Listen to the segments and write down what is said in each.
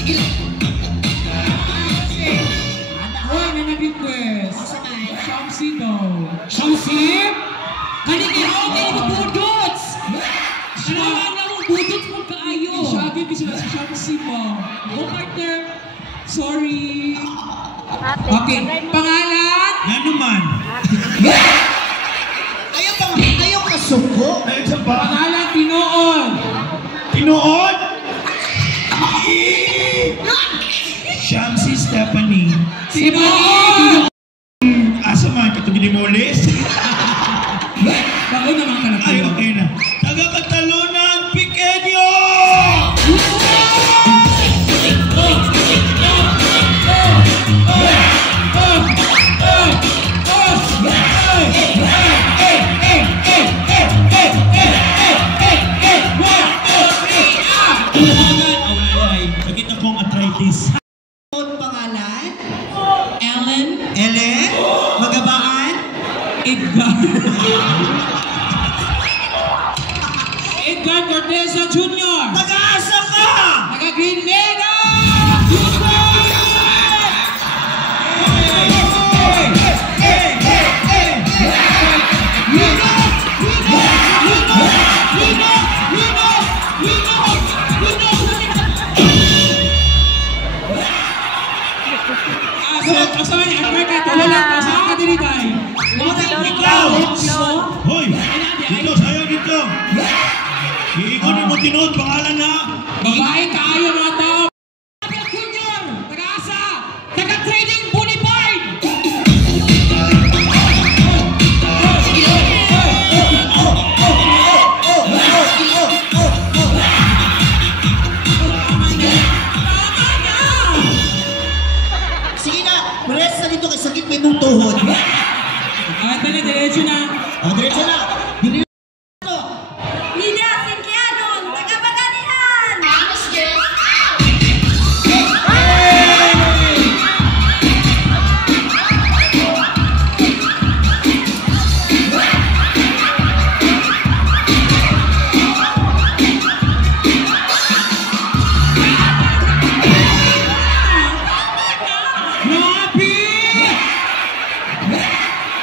Sige lang. Hoy, nana-request. Shamsi daw. Shamsi? Kanina ako kayo mabudots! Sinawag na akong budots mo kaayo. Shagin ko sila sa Shamsi mo. Oh, partner. Sorry. Okay, pangalan? Nanuman. Ayaw kasuko. Ayaw sa ba? Pangalan, Tinoon. Tinoon? Shamsi Stephanie. Tinoon! Asa man, ito ginimulis? Bago naman ka na. Ay, okay na. Taga-Catalonan, Pequeño! Nakita kong arthritis. Pangalan? Ellen? Ellen? Magabaan? Edgar. Edgar Corteza Jr. Taga-asa ka! Taga-Green Lake! Hoy! Dito, sayo dito! Iikonin mo Tinoon, pangalan na! Babae kaayo mga tao! Junior! Taga-asa! Taga-Trading Boulevard! Sige na! Mares na dito kay sakit mo itong tuhod. Dali, diretso na. Diretso na! Dili na! Lidia Sinquianon, taga-Bagalihan!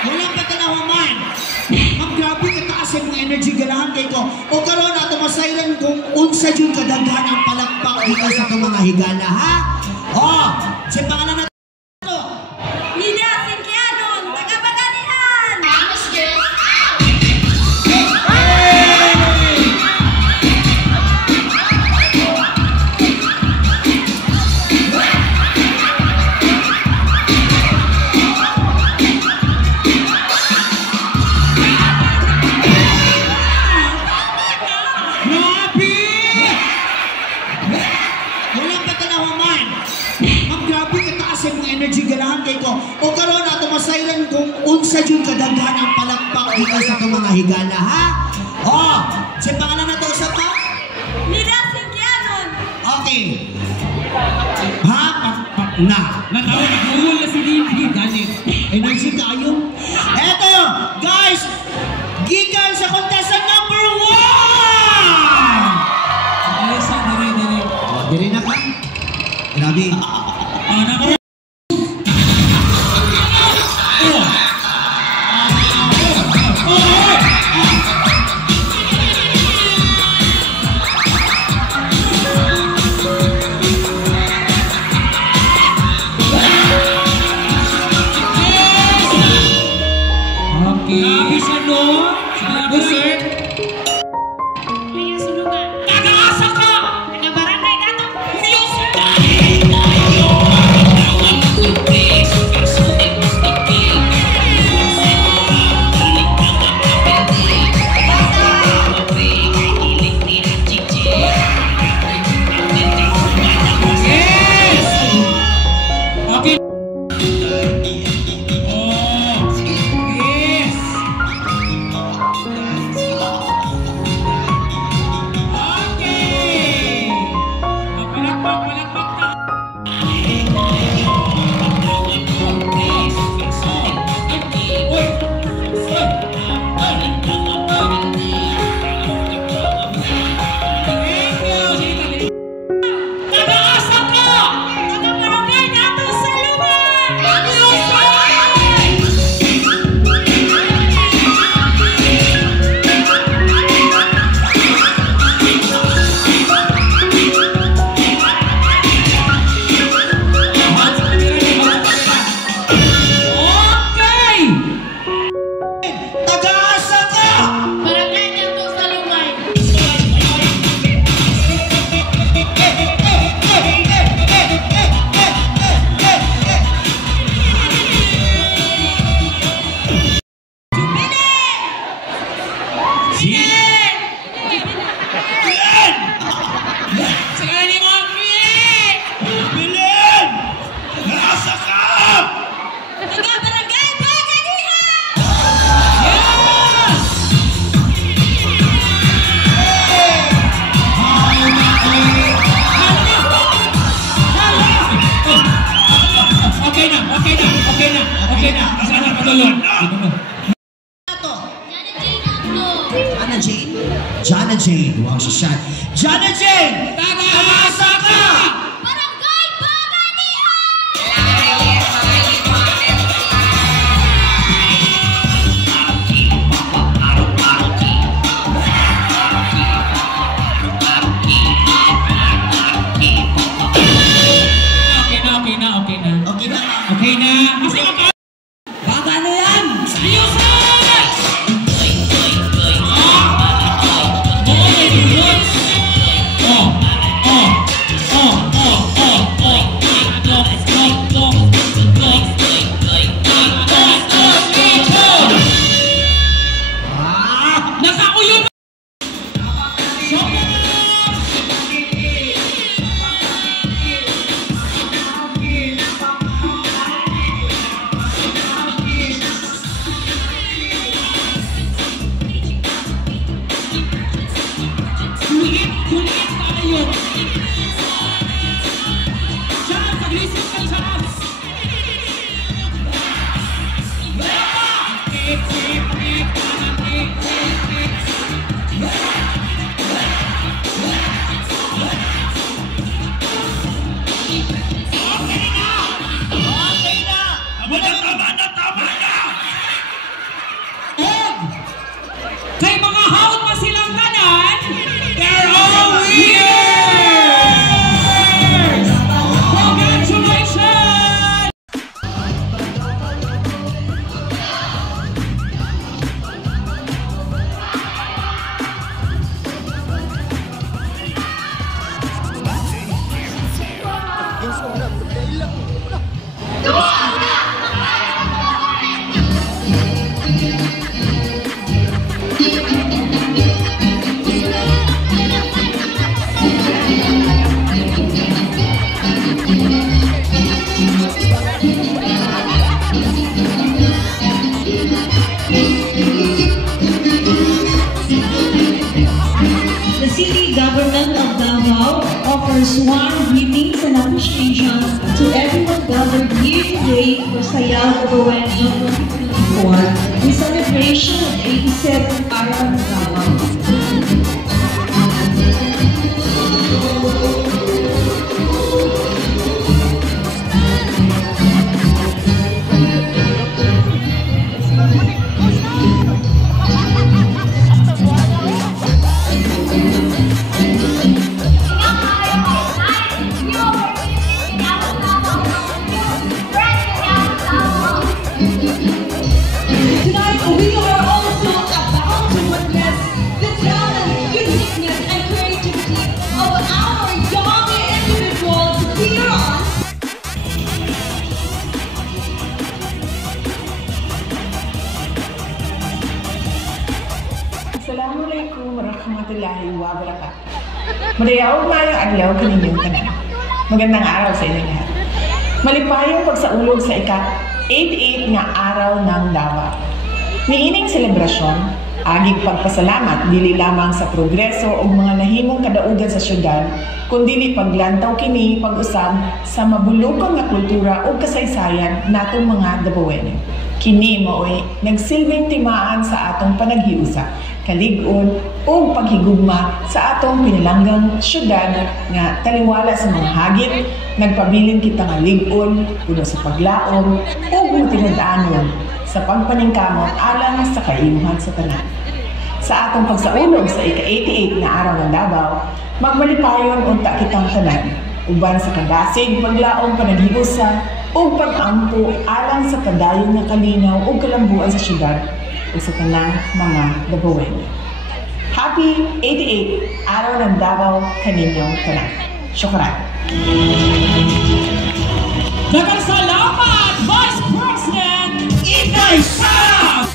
Walang patanawaman! Ang grabe kataas mong energy ganahan kay ko. O karon ato masayran kung unsa jud kadaghan ang palakpak o ikaw sa mga higala, ha? Sa pangalan na ito. Lidia Sinquianon, taga-Bagalihan! Walang patanawaman! Ang grabe kataas mong energy ganahan kay ko. O karon ato masayran kung unsa jud kadaghan ang palakpak o ikaw sa mga higala, ha? Sa pangalan na ito sa pa? Lidia Sinquianon! Okay. Ha? Pakpak na. Natawa, nag-uul na si Lily. Ganit. Energy kayo. Eto, guys! Gikan sa contestant number 1! Alisa, dire. Dili na ka? Grabe. Number Okay. Bisa no? Sir? Kaya sulungan. Taga-asa ka! Taga-Barangay Gatong Music! Ano mo? Ano to? Jana Jane? Jana Jane. Wow, siya siya. Jana Jane! Tumasa ka! Barangay Baganihan! Okay na. Okay na. Okay na. Kasi baka na yan! Seryoso! Nakauyo na! Kulit tayo! Chance! Pag-isip ka, Chance! Tama na! Kay mga haut pa silang tanan, they're all winners! Congratulations! The city government of Davao offers warm greetings and appreciation to everyone gathered here today for Sayaw Buenyo 2024 in celebration of 87th Araw ng Davao. Tonight, we are also about to witness the talent, uniqueness, and creativity of our young individuals here on Assalamualaikum warahmatullahi wabarakatuh. Madayaw mayong adlaw kaninyong tanan. Magandang araw sa inyo lahat. Malipayong pagsaulog sa ika-88 nga araw ng Davao. Niining selebrasyon, agig pagpasalamat dili lamang sa progreso o mga nahimong kadaugan sa syudad, kundi paglantaw kini pag-usab sa mabulokong nga kultura o kasaysayan natong mga Davaoenyo. Kini mao'y nagsilbing timaan sa atong panaghiusa, kalig-on o paghigugma sa atong pinalanggang syudad nga taliwala sa mga hagit, nagpabilin kita nga lig-on, puno sa paglaom o tinadaanon sa pagpaningkamot alang sa kaimuhan sa tanan. Sa atong pagsaulog sa ika-88 na araw ng Davao, magmalipayon unta kitang tanan, uban sa kadasig, paglaom, panaghiusa o pag-ampo alang sa padayon nga kalinaw o kalambuan sa syudad o sa tanang mga Davaoenyo. Happy 88 Araw ng Davao kaninyong tanan. Syukran. Dagang salamat, Vice President Inday Sara!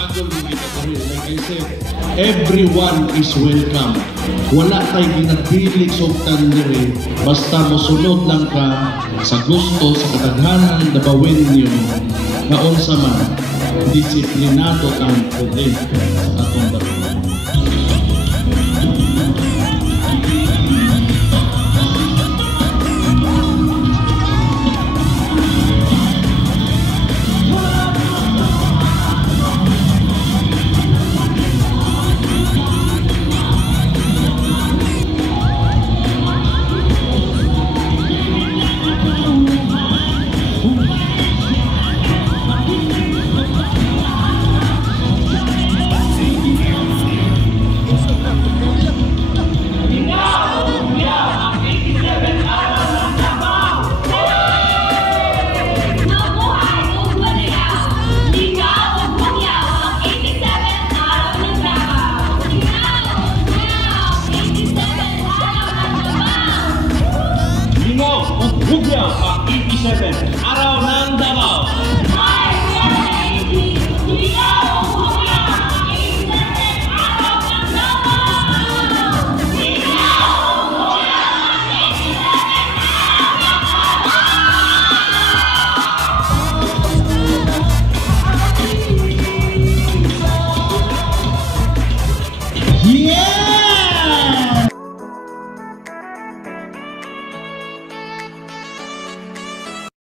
agol mo kita kami. Like I said, everyone is welcome. Wala tayo ginapili sugtan diri. Basta mosunod lang ka sa gusto, sa kataghanan, dabawin niyo na unsa man disiplinado ang pwede sa atong barko.